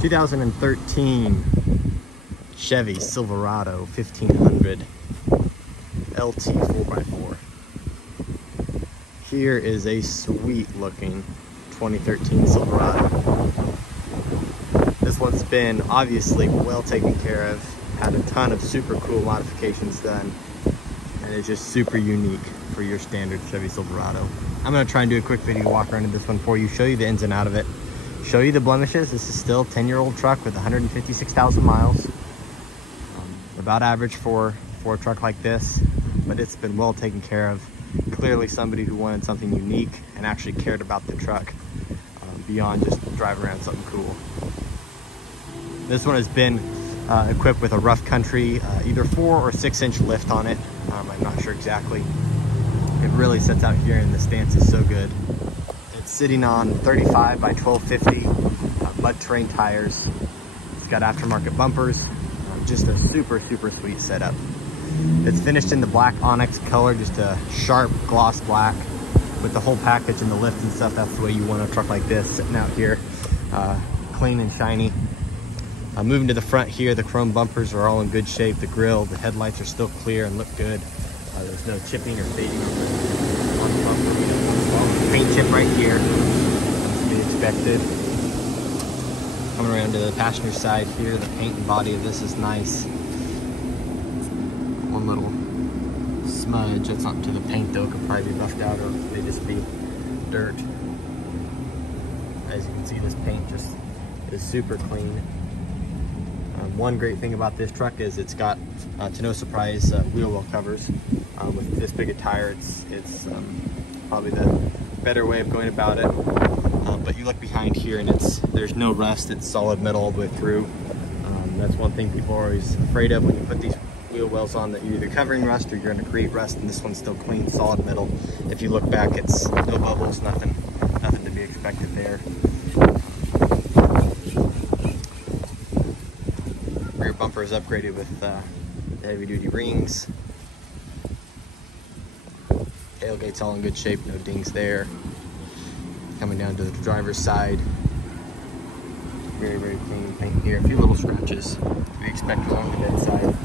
2013 Chevy Silverado 1500 LT 4x4. Here is a sweet looking 2013 Silverado. This one's been obviously well taken care of, had a ton of super cool modifications done, and it's just super unique for your standard Chevy Silverado. I'm gonna try and do a quick video walk around of this one for you, show you the ins and out of it, show you the blemishes. This is still a 10-year-old truck with 156,000 miles. About average for a truck like this, but it's been well taken care of. Clearly somebody who wanted something unique and actually cared about the truck beyond just driving around something cool. This one has been equipped with a rough country, either 4 or 6 inch lift on it. I'm not sure exactly. It really sets out here and the stance is so good. It's sitting on 35 by 1250 mud terrain tires. It's got aftermarket bumpers. Just a super sweet setup. It's finished in the black onyx color, just a sharp gloss black with the whole package and the lift and stuff. That's the way you want a truck like this sitting out here, clean and shiny. Moving to the front here, the chrome bumpers are all in good shape. The grille, the headlights are still clear and look good. There's no chipping or fading on the bumper. Paint chip right here, to be expected. Coming around to the passenger side here, the paint and body of this is nice. One little smudge, that's not to the paint though, could probably be buffed out or may just be dirt. As you can see, this paint just is super clean. One great thing about this truck is it's got, to no surprise, wheel well covers. With this big a tire, it's probably the better way of going about it. But you look behind here and there's no rust, it's solid metal all the way through. That's one thing people are always afraid of when you put these wheel wells on, that you're either covering rust or you're going to create rust, and this one's still clean, solid metal. If you look back, it's no bubbles, nothing to be expected there. Rear bumper is upgraded with the heavy duty rings. Tailgate's all in good shape, no dings there. Coming down to the driver's side, very clean paint here. A few little scratches we expect along the bed side. A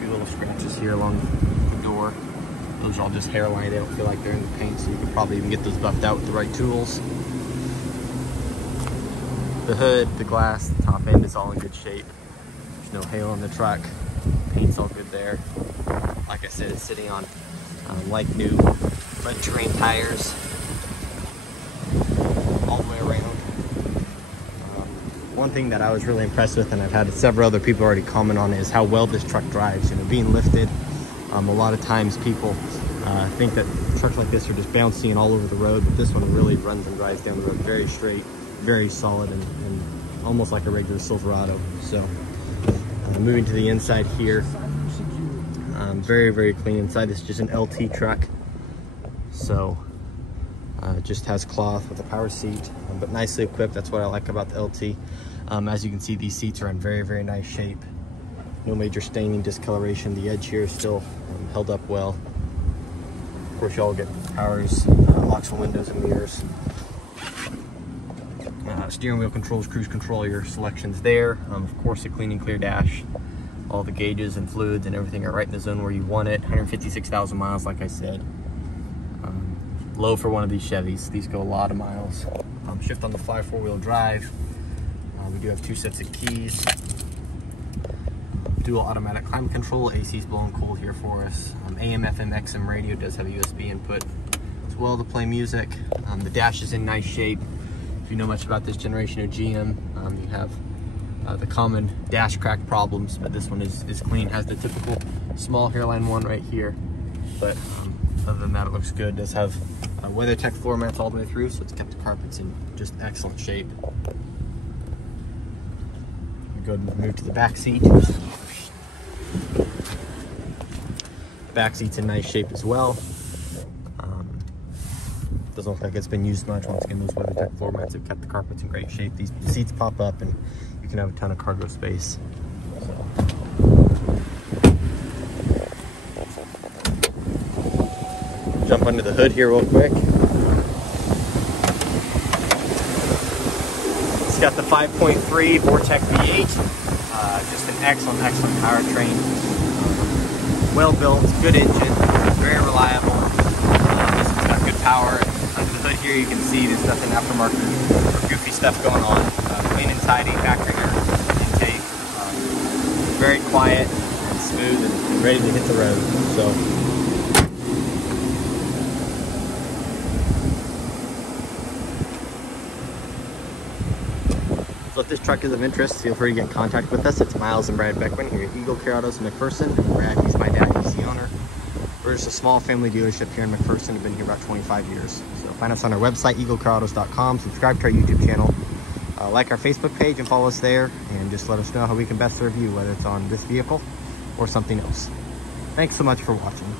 few little scratches here along the door. Those are all just hairline. They don't feel like they're in the paint, so you could probably even get those buffed out with the right tools. The hood, the glass, the top end is all in good shape. There's no hail on the truck. Paint's all good there. Like I said, it's sitting on like new mud terrain tires all the way around. One thing that I was really impressed with, and I've had several other people already comment on, is how well this truck drives. You know, being lifted, a lot of times people think that trucks like this are just bouncing and all over the road, but this one really runs and drives down the road very straight, very solid, and almost like a regular Silverado. So moving to the inside here, very clean inside. This is just an LT truck, so just has cloth with a power seat, but nicely equipped. That's what I like about the LT. As you can see, these seats are in very nice shape. No major staining, discoloration. The edge here is still held up well. Of course, you all get powers, locks for windows and mirrors. Steering wheel controls, cruise control, your selections there. Of course, a clean and clear dash. All the gauges and fluids and everything are right in the zone where you want it. 156,000 miles, like I said. Low for one of these Chevys. These go a lot of miles. Shift on the fly, 4-wheel drive. We do have 2 sets of keys. Dual automatic climate control. AC's blowing cold here for us. AM, FM, XM radio does have a USB input as well to play music. The dash is in nice shape. If you know much about this generation of GM, you have the common dash crack problems, but this one is clean. Has the typical small hairline one right here, but other than that, it looks good. It does have WeatherTech floor mats all the way through, so it's kept the carpets in just excellent shape. Go ahead and move to the back seat. Back seat's in nice shape as well. Doesn't look like it's been used much. Once again, those WeatherTech floor mats have kept the carpets in great shape. These seats pop up and you can have a ton of cargo space. Jump under the hood here real quick. It's got the 5.3 WORX V8. Just an excellent powertrain. Well built, good engine, very reliable. It's got good power. Under the hood here you can see there's nothing aftermarket or goofy stuff going on. Clean and tidy factory air intake. Very quiet and smooth and ready to hit the road. So if this truck is of interest, feel free to get in contact with us. It's Miles and Brad Beckman here at Eagle Care Autos in McPherson. Brad, he's my dad, he's the owner. We're just a small family dealership here in McPherson. We've been here about 25 years. So find us on our website, eaglecareautos.com. Subscribe to our YouTube channel. Like our Facebook page and follow us there. And just let us know how we can best serve you, whether it's on this vehicle or something else. Thanks so much for watching.